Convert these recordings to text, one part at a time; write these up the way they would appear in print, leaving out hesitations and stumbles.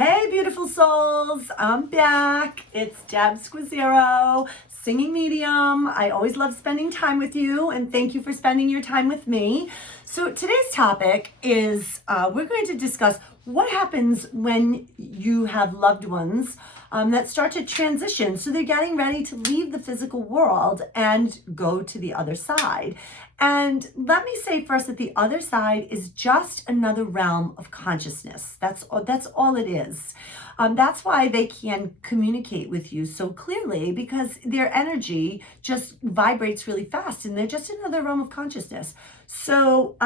Hey, beautiful souls, I'm back. It's Deb Squazzero, singing medium. I always love spending time with you, and thank you for spending your time with me. So today's topic is we're going to discuss what happens when you have loved ones that start to transition. So they're getting ready to leave the physical world and go to the other side. And let me say first that the other side is just another realm of consciousness. That's all it is. That's why they can communicate with you so clearly, because their energy just vibrates really fast and they're just another realm of consciousness. So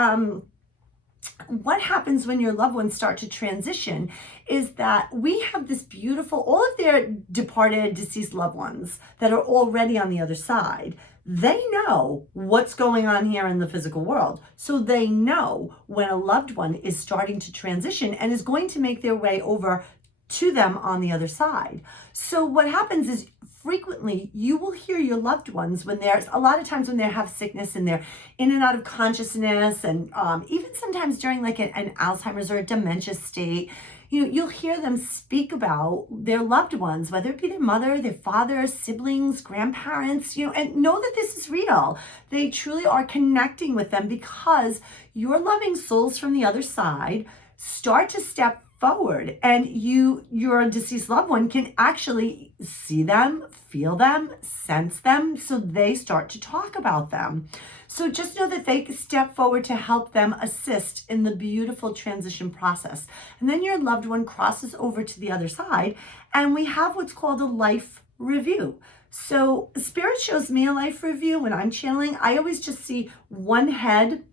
what happens when your loved ones start to transition is that we have this beautiful, all of their departed, deceased loved ones that are already on the other side. They know what's going on here in the physical world. So they know when a loved one is starting to transition and is going to make their way over to them on the other side. So what happens is frequently you will hear your loved ones when there's a lot of times when they have sickness and they're in and out of consciousness, and even sometimes during like an Alzheimer's or a dementia state, you'll hear them speak about their loved ones, whether it be their mother, their father, siblings, grandparents, and know that this is real. They truly are connecting with them because your loving souls from the other side start to step forward, and your deceased loved one can actually see them, feel them, sense them, so they start to talk about them. So just know that they step forward to help them assist in the beautiful transition process. And then your loved one crosses over to the other side, and we have what's called a life review. So Spirit shows me a life review when I'm channeling. I always just see one head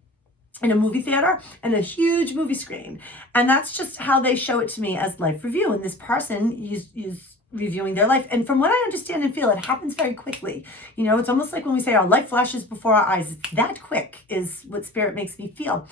in a movie theater and a huge movie screen. And that's just how they show it to me as life review. And this person is reviewing their life. And from what I understand and feel, it happens very quickly. It's almost like when we say our life flashes before our eyes. It's that quick is what Spirit makes me feel.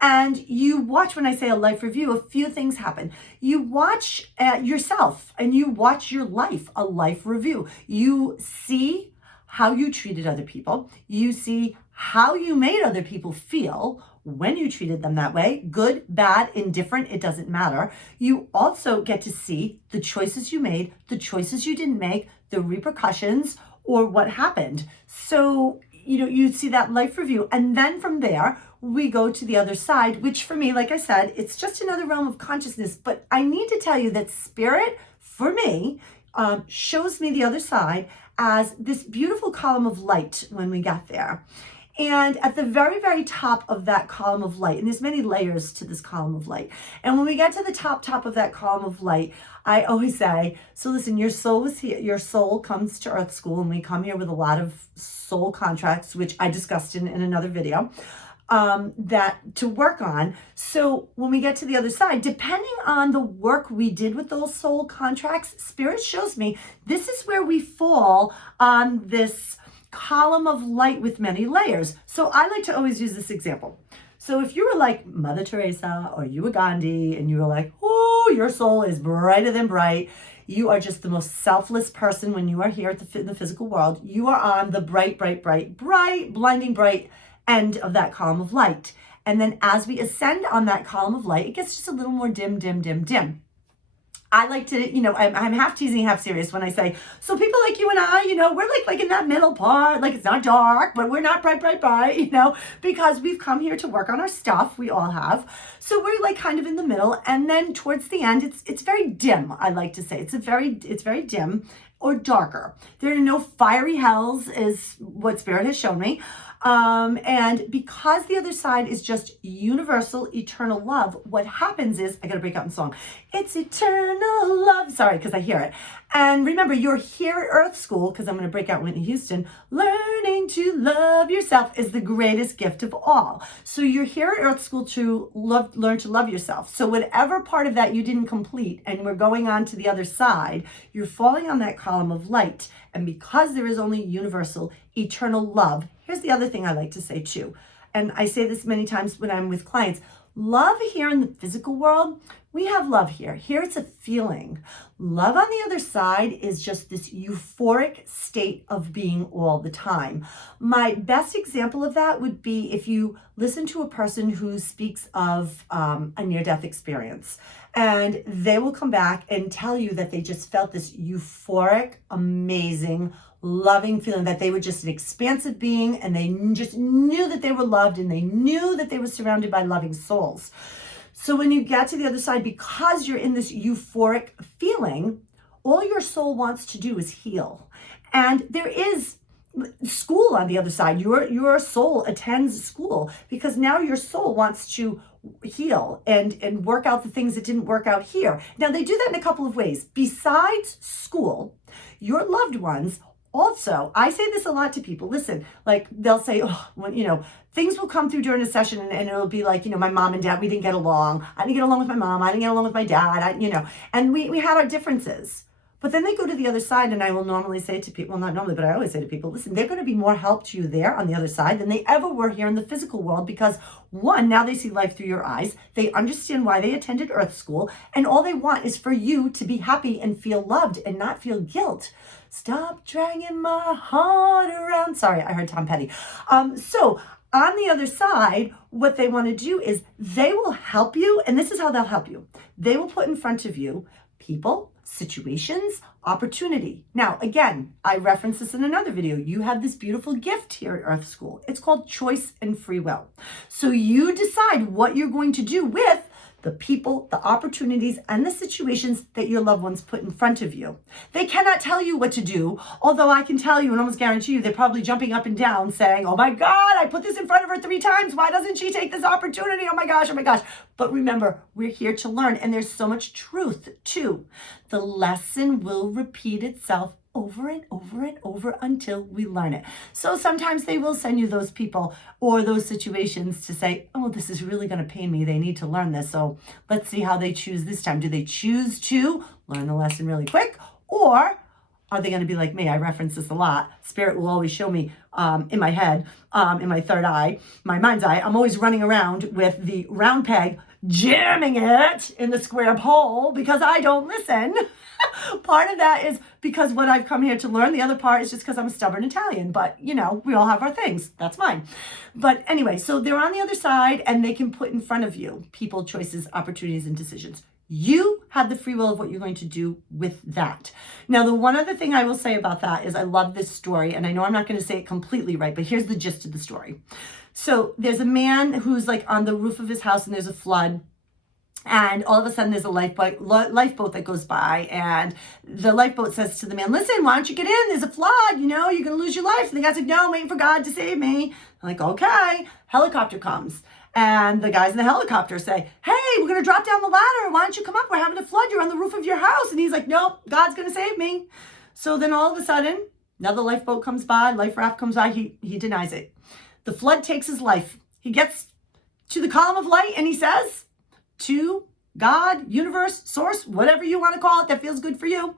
And you watch, when I say a life review, a few things happen. You watch yourself and you watch your life, a life review. You see how you treated other people. You see how you made other people feel when you treated them that way, good, bad, indifferent, it doesn't matter. You also get to see the choices you made, the choices you didn't make, the repercussions, or what happened. So, you see that life review. And then from there, we go to the other side, which for me, like I said, it's just another realm of consciousness. But I need to tell you that Spirit, for me, shows me the other side as this beautiful column of light when we get there. And at the very, very top of that column of light, and there's many layers to this column of light. And when we get to the top of that column of light, I always say, so listen, your soul is here. Your soul comes to Earth School, and we come here with a lot of soul contracts, which I discussed in another video, that to work on. So when we get to the other side, depending on the work we did with those soul contracts, Spirit shows me this is where we fall on this column of light with many layers. So I like to always use this example. So if you were like Mother Teresa or you were Gandhi and you were like, oh, your soul is brighter than bright. You are just the most selfless person when you are here at the physical world. You are on the bright, blinding bright end of that column of light. And then as we ascend on that column of light, it gets just a little more dim. I like to, I'm half teasing, half serious when I say, so people like you and I, we're like in that middle part, like it's not dark, but we're not bright, because we've come here to work on our stuff. We all have. So we're like kind of in the middle. And then towards the end, it's very dim. I like to say it's very dim or darker. There are no fiery hells is what Spirit has shown me. And because the other side is just universal, eternal love, what happens is, I got to break out in song. It's eternal love. Sorry, because I hear it. And remember, you're here at Earth School, because I'm going to break out Whitney Houston. Learning to love yourself is the greatest gift of all. So you're here at Earth School to learn to love yourself. So whatever part of that you didn't complete, and we're going on to the other side, you're falling on that column of light. And because there is only universal, eternal love, here's the other thing I like to say too. And I say this many times when I'm with clients. Love here in the physical world, we have love here. Here it's a feeling. Love on the other side is just this euphoric state of being all the time. My best example of that would be if you listen to a person who speaks of a near-death experience, and they will come back and tell you that they just felt this euphoric, amazing, loving feeling, that they were just an expansive being, and they just knew that they were loved, and they knew that they were surrounded by loving souls. So when you get to the other side, because you're in this euphoric feeling, all your soul wants to do is heal. And there is school on the other side. Your soul attends school because now your soul wants to heal and work out the things that didn't work out here. Now they do that in a couple of ways. Besides school, your loved ones also, I say this a lot to people. Listen, like they'll say, oh, when, things will come through during a session and it'll be like, my mom and dad, we didn't get along. I didn't get along with my mom. I didn't get along with my dad. And we had our differences. But then they go to the other side, and I will normally say to people, well, not normally, but I always say to people, listen, they're going to be more help to you there on the other side than they ever were here in the physical world, because one, now they see life through your eyes. They understand why they attended Earth School, and all they want is for you to be happy and feel loved and not feel guilt. Stop dragging my heart around. Sorry, I heard Tom Petty. So on the other side, what they want to do is they will help you, and this is how they'll help you. They will put in front of you people, situations, opportunity. Now, again, I referenced this in another video. You have this beautiful gift here at Earth School. It's called choice and free will. So you decide what you're going to do with the people, the opportunities, and the situations that your loved ones put in front of you. They cannot tell you what to do, although I can tell you and almost guarantee you they're probably jumping up and down saying, oh my God, I put this in front of her 3 times. Why doesn't she take this opportunity? Oh my gosh, oh my gosh. But remember, we're here to learn, and there's so much truth too. The lesson will repeat itself over and over and over until we learn it. So sometimes they will send you those people or those situations to say, oh, this is really going to pain me. They need to learn this. So let's see how they choose this time. Do they choose to learn the lesson really quick, or are they going to be like me? I reference this a lot. Spirit will always show me in my head, in my third eye, my mind's eye. I'm always running around with the round peg, jamming it in the square hole because I don't listen. Part of that is because what I've come here to learn. The other part is just because I'm a stubborn Italian. But, we all have our things. That's mine. But anyway, so they're on the other side, and they can put in front of you people, choices, opportunities, and decisions. You have the free will of what you're going to do with that. Now, the one other thing I will say about that is I love this story, and I know I'm not going to say it completely right, but here's the gist of the story. So there's a man who's like on the roof of his house, and there's a flood. And all of a sudden there's a lifeboat that goes by, and the lifeboat says to the man, listen, why don't you get in? There's a flood, you're going to lose your life. And the guy's like, no, I'm waiting for God to save me. I'm like, okay. Helicopter comes. And the guys in the helicopter say, hey, we're going to drop down the ladder. Why don't you come up? We're having a flood. You're on the roof of your house. And he's like, nope, God's going to save me. So then all of a sudden, another lifeboat comes by, life raft comes by. He denies it. The flood takes his life. He gets to the column of light and he says to God, universe, source, whatever you want to call it that feels good for you.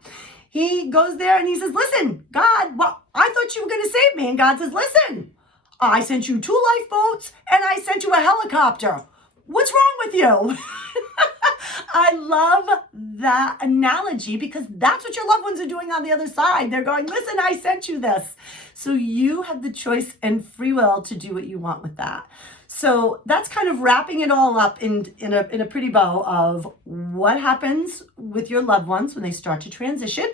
He goes there and he says, listen, God, well, I thought you were going to save me. And God says, listen, I sent you 2 lifeboats and I sent you a helicopter. What's wrong with you? I love that analogy because that's what your loved ones are doing on the other side. They're going, listen, I sent you this. So you have the choice and free will to do what you want with that. So that's kind of wrapping it all up in a pretty bow of what happens with your loved ones when they start to transition.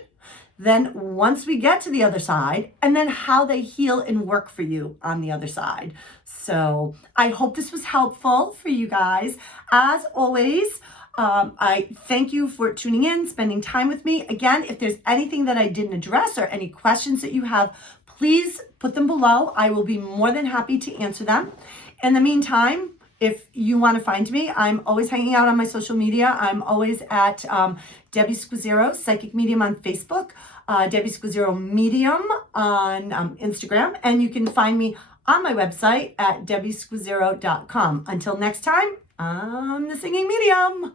Then once we get to the other side, and then how they heal and work for you on the other side. So I hope this was helpful for you guys. As always, I thank you for tuning in, spending time with me. Again, if there's anything that I didn't address or any questions that you have, please put them below. I will be more than happy to answer them. In the meantime, if you want to find me, I'm always hanging out on my social media. I'm always at Debbie Squazzero, Psychic Medium on Facebook, Debbie Squazzero Medium on Instagram, and you can find me on my website at debbiesquazzero.com. Until next time, I'm the Singing Medium.